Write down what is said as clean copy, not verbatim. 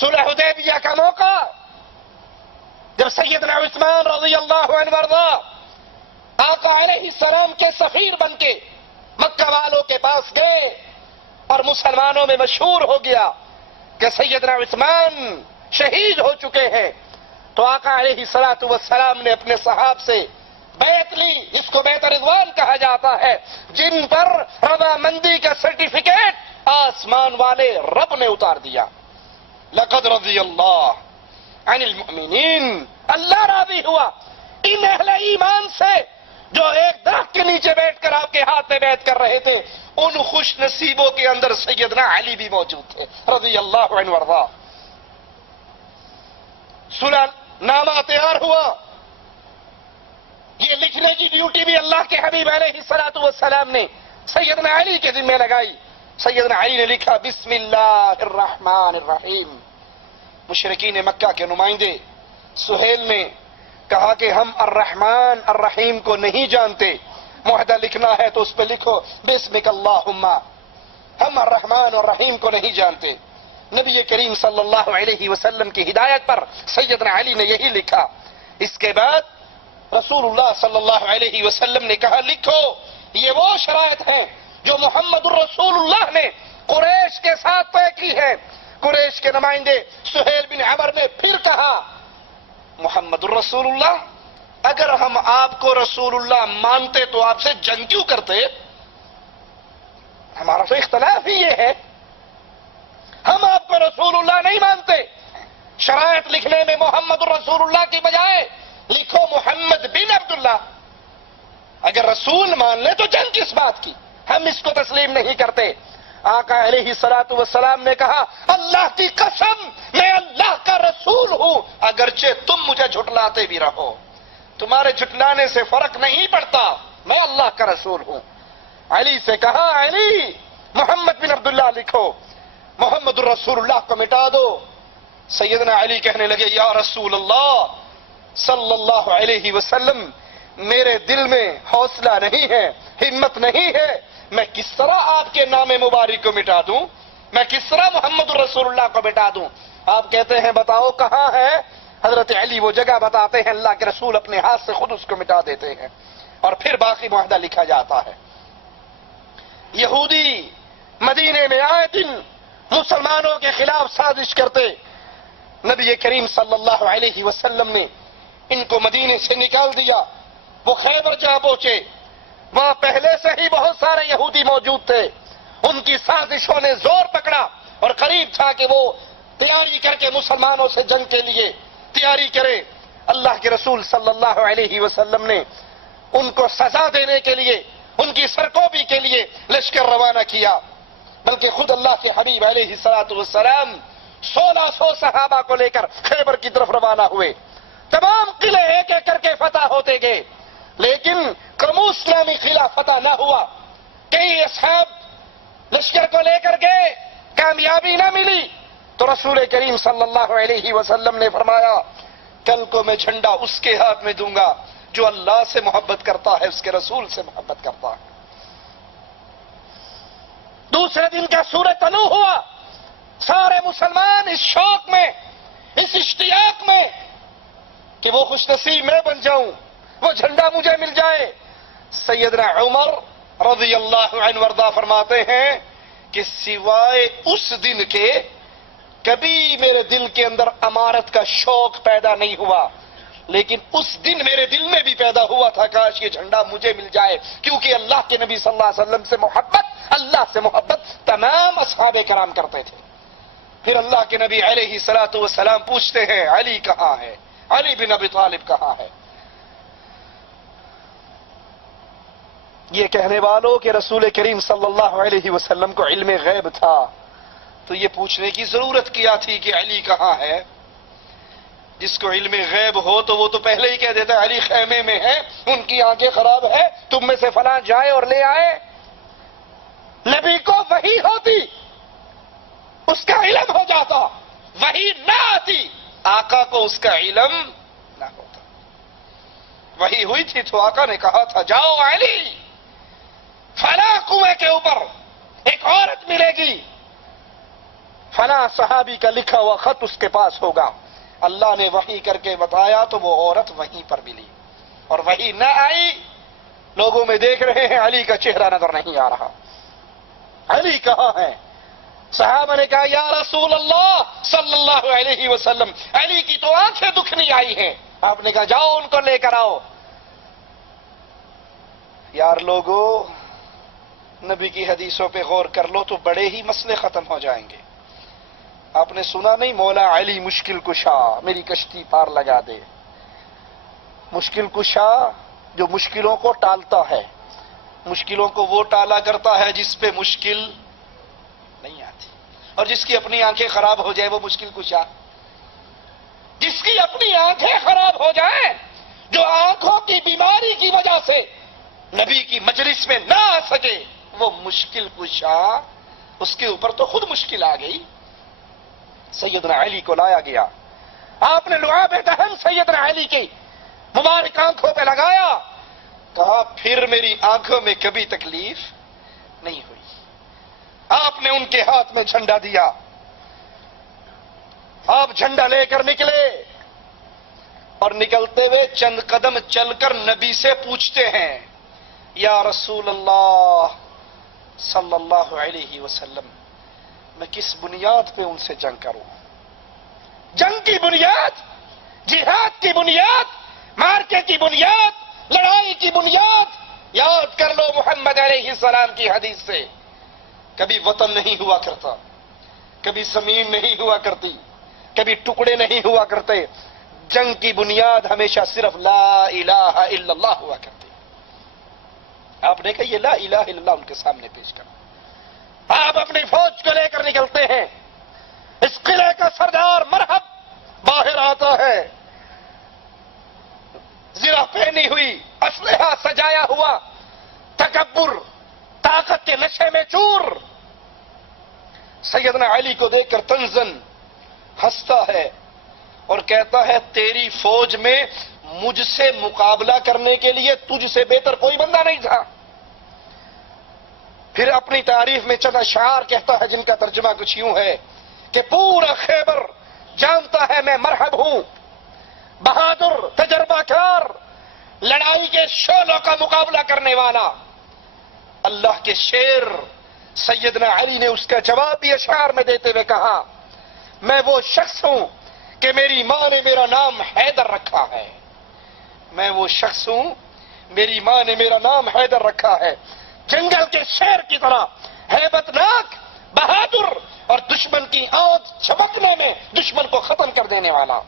صلح حدیبیہ کا موقع جب سیدنا عثمان رضی اللہ عنہ وارضا آقا علیہ السلام کے سفیر بن کے مکہ والوں کے پاس گئے اور مسلمانوں میں مشہور ہو گیا کہ سیدنا عثمان شہید ہو چکے ہیں، تو آقا علیہ السلام نے اپنے صحاب سے بیعت لی، اس کو بیعت رضوان کہا جاتا ہے، جن پر رضامندی کا سرٹیفکیٹ آسمان والے رب نے اتار دیا۔ لقد رضی اللہ عن المؤمنین، اللہ راضی ہوا ان اہل ایمان سے جو ایک درخت کے نیچے بیٹھ کر آپ کے ہاتھ میں بیعت کر رہے تھے، ان خوش نصیبوں کے اندر سیدنا علی بھی موجود تھے رضی اللہ عنہ وارضا۔ صلح نامہ تیار ہوا، یہ لکھنے کی ڈیوٹی بھی اللہ کے حبیب علیہ السلام نے سیدنا علی کے ذمہ لگائی۔ سیدنا علی نے لکھا بسم اللہ الرحمن الرحیم۔ مشرکین مکہ کے نمائندے سہیل نے کہا کہ ہم الرحمن الرحیم کو نہیں جانتے، معاہدہ لکھنا ہے تو اس پہ لکھو بسمک اللہم، ہم الرحمن الرحیم کو نہیں جانتے۔ نبی کریم صلی اللہ علیہ وسلم کی ہدایت پر سیدنا علی نے یہی لکھا۔ اس کے بعد رسول اللہ صلی اللہ علیہ وسلم نے کہا لکھو یہ وہ شرائط ہیں جو محمد الرسول اللہ نے قریش کے ساتھ طے کی ہے۔ قریش کے نمائندے سہیل بن عمر نے پھر کہا محمد الرسول اللہ، اگر ہم آپ کو رسول اللہ مانتے تو آپ سے جنگ کیوں کرتے؟ ہمارا تو اختلاف ہی یہ ہے، ہم آپ کو رسول اللہ نہیں مانتے۔ شرائط لکھنے میں محمد الرسول اللہ کی بجائے لکھو محمد بن عبداللہ۔ اگر رسول مان لے تو جنگ کس بات کی؟ ہم اس کو تسلیم نہیں کرتے۔ آقا علیہ السلام نے کہا اللہ کی قسم میں اللہ کا رسول ہوں، اگرچہ تم مجھے جھٹلاتے بھی رہو، تمہارے جھٹلانے سے فرق نہیں پڑتا، میں اللہ کا رسول ہوں۔ علی سے کہا علی محمد بن عبداللہ لکھو، محمد الرسول اللہ کو مٹا دو۔ سیدنا علی کہنے لگے یا رسول اللہ صلی اللہ علیہ وسلم، میرے دل میں حوصلہ نہیں ہے، ہمت نہیں ہے، میں کس طرح آپ کے نام مبارک کو مٹا دوں، میں کس طرح محمد الرسول اللہ کو مٹا دوں؟ آپ کہتے ہیں بتاؤ کہاں ہے؟ حضرت علی وہ جگہ بتاتے ہیں، اللہ کے رسول اپنے ہاتھ سے خود اس کو مٹا دیتے ہیں اور پھر باقی معاہدہ لکھا جاتا ہے۔ یہودی مدینے میں آئے دن مسلمانوں کے خلاف سازش کرتے، نبی کریم صلی اللہ علیہ وسلم نے ان کو مدینے سے نکال دیا۔ وہ خیبر جا پہنچے، وہاں پہلے سے ہی بہت سارے یہودی موجود تھے، ان کی سازشوں نے زور پکڑا اور قریب تھا کہ وہ تیاری کر کے مسلمانوں سے جنگ کے لیے تیاری کرے۔ اللہ کے رسول صلی اللہ علیہ وسلم نے ان کو سزا دینے کے لیے، ان کی سرکوبی کے لیے لشکر روانہ کیا، بلکہ خود اللہ کے حبیب علیہ السلام 1600 صحابہ کو لے کر خیبر کی طرف روانہ ہوئے۔ تمام قلعے ایک ایک کر کے فتح ہوتے گئے، لیکن کرموس اسلامی قلعہ فتح نہ ہوا۔ کئی اصحاب لشکر کو لے کر گئے، کامیابی نہ ملی، تو رسول کریم صلی اللہ علیہ وسلم نے فرمایا کل کو میں جھنڈا اس کے ہاتھ میں دوں گا جو اللہ سے محبت کرتا ہے، اس کے رسول سے محبت کرتا ہے۔ دوسرے دن کا سورج طلوع ہوا، سارے مسلمان اس شوق میں، اس اشتیاق میں کہ وہ خوش نصیب میں بن جاؤں، وہ جھنڈا مجھے مل جائے۔ سیدنا عمر رضی اللہ عنہ وارضا فرماتے ہیں کہ سوائے اس دن کے کبھی میرے دل کے اندر امارت کا شوق پیدا نہیں ہوا، لیکن اس دن میرے دل میں بھی پیدا ہوا تھا کاش یہ جھنڈا مجھے مل جائے، کیونکہ اللہ کے نبی صلی اللہ علیہ وسلم سے محبت، اللہ سے محبت تمام اصحاب کرام کرتے تھے۔ پھر اللہ کے نبی علیہ السلام پوچھتے ہیں علی کہاں ہے، علی بن ابی طالب کہاں ہے؟ یہ کہنے والوں کہ رسول کریم صلی اللہ علیہ وسلم کو علم غیب تھا تو یہ پوچھنے کی ضرورت کیا تھی کہ علی کہاں ہے؟ جس کو علم غیب ہو تو وہ تو پہلے ہی کہہ دیتا ہے علی خیمے میں ہے، ان کی آنکھیں خراب ہے، تم میں سے فلاں جائے اور لے آئے۔ نبی کو وحی ہوتی، اس کا علم ہو جاتا، وحی نہ آتی، آقا کو اس کا علم نہ ہوتا۔ وحی ہوئی تھی تو آقا نے کہا تھا جاؤ علی، فلاں کنویں کے اوپر ایک عورت ملے گی، فلاں صحابی کا لکھا ہوا خط اس کے پاس ہوگا. اللہ نے وحی کر کے بتایا تو وہ عورت وہیں پر ملی، اور وحی نہ آئی. لوگوں میں دیکھ رہے ہیں علی کا چہرہ نظر نہیں آ رہا. علی کہاں ہے؟ صحابہ نے کہا یا رسول اللہ صلی اللہ علیہ وسلم، علی کی تو آنکھیں دکھنی آئی ہیں. آپ نے کہا جاؤ ان کو لے کر آؤ. یار لوگو، نبی کی حدیثوں پہ غور کر لو تو بڑے ہی مسئلے ختم ہو جائیں گے. آپ نے سنا نہیں مولا علی مشکل کشا میری کشتی پار لگا دے. مشکل کشا جو مشکلوں کو ٹالتا ہے. مشکلوں کو وہ ٹالا کرتا ہے جس پہ مشکل نہیں آتی، اور جس کی اپنی آنکھیں خراب ہو جائے وہ مشکل کشا. جس کی اپنی آنکھیں خراب ہو جائیں، جو آنکھوں کی بیماری کی وجہ سے نبی کی مجلس میں نہ آ سکے، وہ مشکل کشا. اس کے اوپر تو خود مشکل آ گئی. سیدنا علی کو لایا گیا. آپ نے لعاب دہن سیدنا علی کی مبارک آنکھوں پہ لگایا. کہا پھر میری آنکھوں میں کبھی تکلیف نہیں ہوئی. آپ نے ان کے ہاتھ میں جھنڈا دیا. آپ جھنڈا لے کر نکلے، اور نکلتے ہوئے چند قدم چل کر نبی سے پوچھتے ہیں یا رسول اللہ صلی اللہ علیہ وسلم، میں کس بنیاد پہ ان سے جنگ کروں؟ جنگ کی بنیاد، جہاد کی بنیاد، مارکے کی بنیاد، لڑائی کی بنیاد یاد کر لو محمد علیہ السلام کی حدیث سے. کبھی وطن نہیں ہوا کرتا، کبھی زمین نہیں ہوا کرتی، کبھی ٹکڑے نہیں ہوا کرتے. جنگ کی بنیاد ہمیشہ صرف لا الہ الا اللہ ہوا کرتی. آپ نے کہا یہ لا الہ الا اللہ ان کے سامنے پیش کرنا. آپ اپنی فوج کو لے کر نکلتے ہیں. اس قلعے کا سردار مرحب باہر آتا ہے، زرہ پہنی ہوئی، اسلحہ سجایا ہوا، تکبر، طاقت کے نشے میں چور. سیدنا علی کو دیکھ کر تنزن ہنستا ہے اور کہتا ہے تیری فوج میں مجھ سے مقابلہ کرنے کے لیے تجھ سے بہتر کوئی بندہ نہیں تھا. پھر اپنی تعریف میں چند اشعار کہتا ہے جن کا ترجمہ کچھ یوں ہے کہ پورا خیبر جانتا ہے میں مرحب ہوں، بہادر، تجربہ کار، لڑائی کے شعلوں کا مقابلہ کرنے والا. اللہ کے شیر سیدنا علی نے اس کا جواب بھی اشعار میں دیتے ہوئے کہا میں وہ شخص ہوں کہ میری ماں نے میرا نام حیدر رکھا ہے. میں وہ شخص ہوں، میری ماں نے میرا نام حیدر رکھا ہے. جنگل کے شیر کی طرح ہیبت ناک، بہادر، اور دشمن کی آنکھ چمکنے میں دشمن کو ختم کر دینے والا.